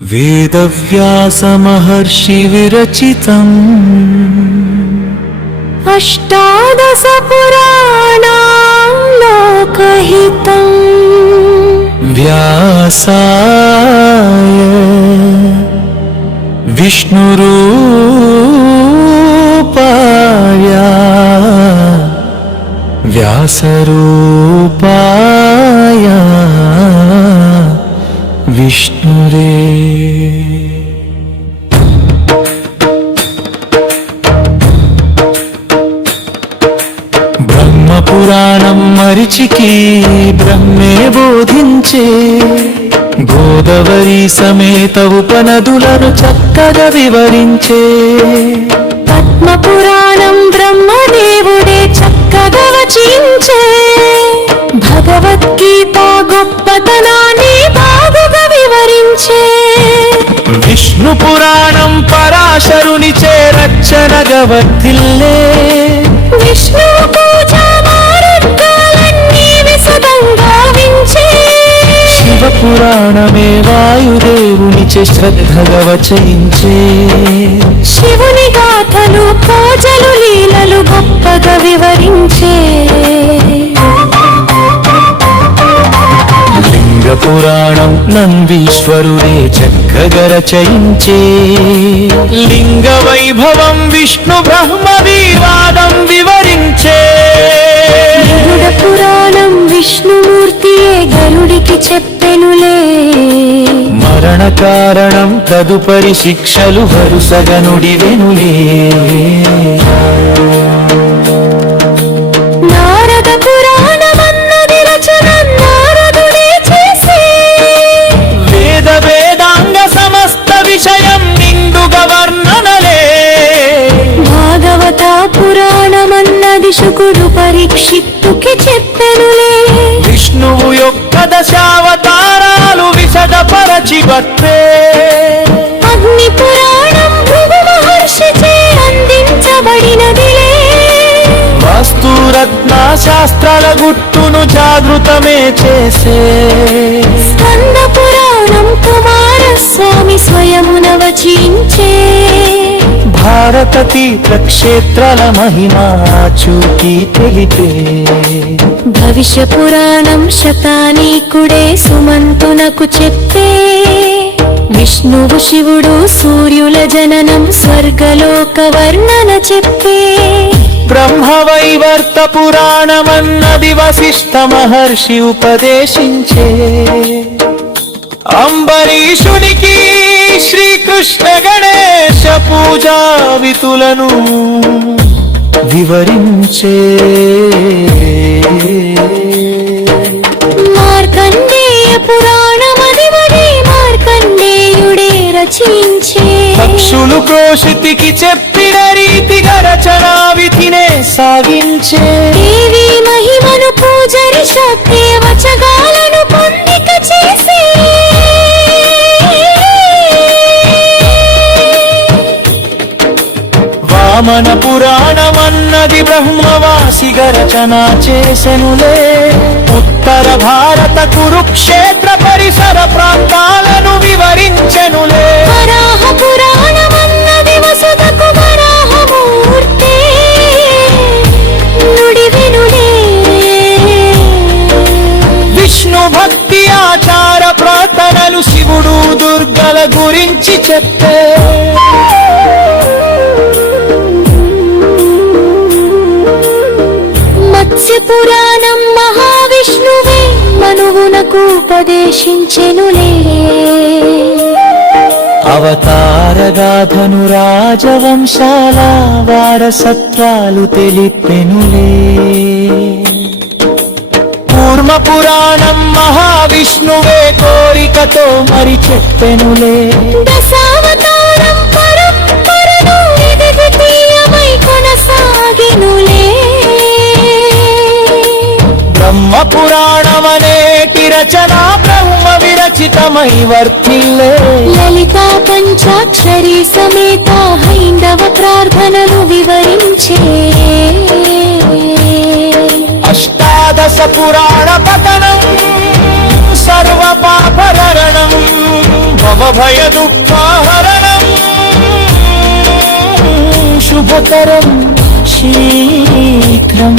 वेदव्यास महर्षि विरचितम् अष्टादश पुराणां लोकहितम् व्यासाय विष्णुरूपाय व्यासरूपाय विष्णुरे బ్రహ్మపురాణం మరిచికి బ్రహ్మే బోధించే గోదావరి సమేత ఉపనదులను చక్కగా వివరించే పద్మపురాణం బ్రహ్మదేవుడే చక్కగా వచించే భగవద్గీత గొప్పతనాన్ని బాగుగా వివరించే విష్ణు పురాణం పరాశరునిచే రచనగా వర్ధిల్లే విష్ణు పూజా మార్గాలన్నీ విశదంగా వించే శివ పురాణమే వాయుదేవునిచే శ్రద్ధగా వచించే శివుని గాథలు పూజలు లీలలు గొప్పగా వివరించే లింగ పురాణం నందీశ్వరుడే చక్కగా రచయించే లింగ వైభవం విష్ణు బ్రహ్మ వివాదం వివరించే గరుడ పురాణం విష్ణుమూర్తియే గరుడికి చెప్పెనులే మరణ కారణం తదుపరి శిక్షలు వరుసగా నుడివెనులే నారద పురాణమన్నది రచన నారదుడే చేసే వేద వేదాంగ సమస్త విషయం నిండుగా వర్ణనలే భాగవత పురాణమన్నది శుకుడు పరీక్షిత్తుకి చెప్పెనులే విష్ణువు యొక్క దశావతారాలు విశదపరచి వత్తే అగ్ని పురాణం భృగు మహర్షిచే అందించబడినదిలే వాస్తురత్న శాస్త్రాల గుట్టును జాగృతమే చేసే స్కంద పురాణం కుమారస్వామి స్వయమున వచించే భారత తీర్థక్షేత్రాల మహిమా చూకి తెలిపే భవిష్య పురాణం శతానీకుడే సుమంతునకు చెప్పే విష్ణువు శివుడు సూర్యుల జననం స్వర్గలోక వర్ణన చెప్పే బ్రహ్మవైవర్త పురాణమన్నది వశిష్ఠ మహర్షి ఉపదేశించే అంబరీషునికి శ్రీకృష్ణ గణేశ పూజా వితులను వివరించే మార్కండేయ పురాణమదివడే మార్కండేయుడే రచించే పక్షులు క్రోశితికి చెప్పిన రీతిగా రచనా విధినే సాగించే దేవి మహిమను పూజరి శక్తి వచగాలను పొందిక చేసే వామన పురాణమన్నది బ్రహ్మవాసిగా రచన చేసెనులే ఉత్తర భారత కురుక్షేత్ర పరిసర ప్రాంతాలను వివరించెనులే వరాహ పురాణమన్నది వసుదకు వరాహమూర్తే నుడివెనులే విష్ణు భక్తి ఆచార ప్రార్థనలు శివుడు దుర్గల గురించి చెప్పే మత్స్య పురాణం మహావిష్ణువే మనువునకు ఉపదేశించెనులే అవతారగాథను రాజవంశాల వారసత్వాలు తెలిపెనులే కూర్మ పురాణం మహావిష్ణువే కోరికతో మరి చెప్పెనులే దశావతారం పరంపరను ఇది ద్వితీయమై కొనసాగెనులే బ్రహ్మ పురాణమనేటి రచన బ్రహ్మ విరచితమై వర్తిల్లే లలితా పంచాక్షరి సమేత హైందవ ప్రార్థనలు వివరించే అష్టాదశ పురాణ పఠనం సర్వ పాపహరణం భవభయ దుఃఖాహరణం శుభకరం శీఘ్రం